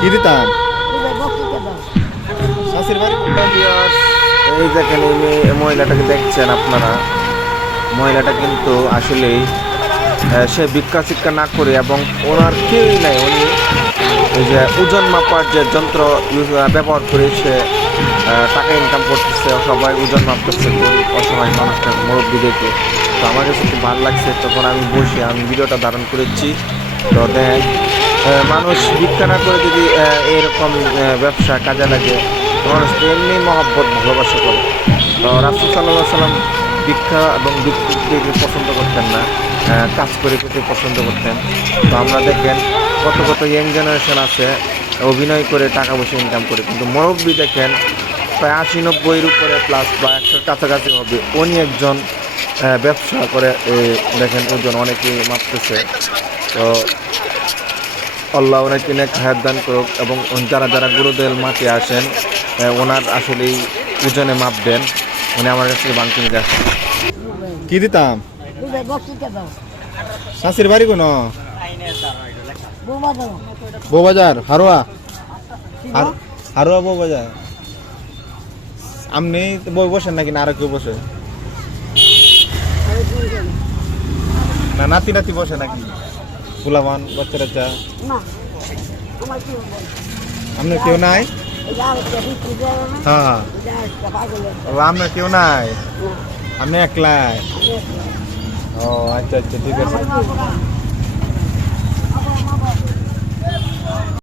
কি দিতাম? এই দেখেন এই মহিলাটাকে দেখছেন আপনারা, মহিলাটা কিন্তু আসলেই সে ভিক্ষা শিক্ষা না করে এবং ওনার কেউই নাই, উনি এই যে ওজন মাপার যে যন্ত্র ব্যবহার করে সে টাকা ইনকাম করতেছে, সবাই ওজন মাপতেছে গরিব অসহায় মানুষটা মুরব্বী দেখে। তো আমার কাছে খুব ভালো লাগছে, তখন আমি বসে আমি ভিডিওটা ধারণ করেছি। তো দেখেন মানুষ ভিক্ষা না করে যদি এরকম ব্যবসা কাজে লাগে, মানুষ তো এমনি মহব্বত ভালোবাসা করে। তো রাসূল সাল্লাল্লাহু আলাইহি সাল্লাম ভিক্ষা এবং ভিক্ষুককে পছন্দ করতেন না, কাজ করে খেতে পছন্দ করতেন। তো আমরা দেখেন কত কত ইয়াং জেনারেশন আছে অভিনয় করে টাকা পয়সা ইনকাম করে, কিন্তু মুরব্বী দেখেন প্রায় 80-90-এর উপরে প্লাস বা 100-এর কাছাকাছি হবে, উনি একজন ব্যবসা করে। দেখেন ওজন অনেকে মাপতেছে। তো আল্লাহ ওনাকে নেক হায়াত দান করুক, এবং যারা যারা গুরুদেল মাঠে আসেন ওনার আসলেই ওজনে মাপ দেন। উনি আমার কাছ থেকে বাংকিং আসেন। কি দিতাম? শাশুর বাড়ি কোন? বউবাজার হারোয়া। হারোয়া বউবাজার। আপনি বই বসেন নাকি না আরো কেউ বসে? না নাতি নাতি বসে নাকি? ফুলাবান বাচ্চা টাচ্চা? আপনার কেউ নাই? হ্যাঁ হ্যাঁ, আপনার কেউ নাই, আপনি একলাই? ও আচ্ছা আচ্ছা, ঠিক আছে।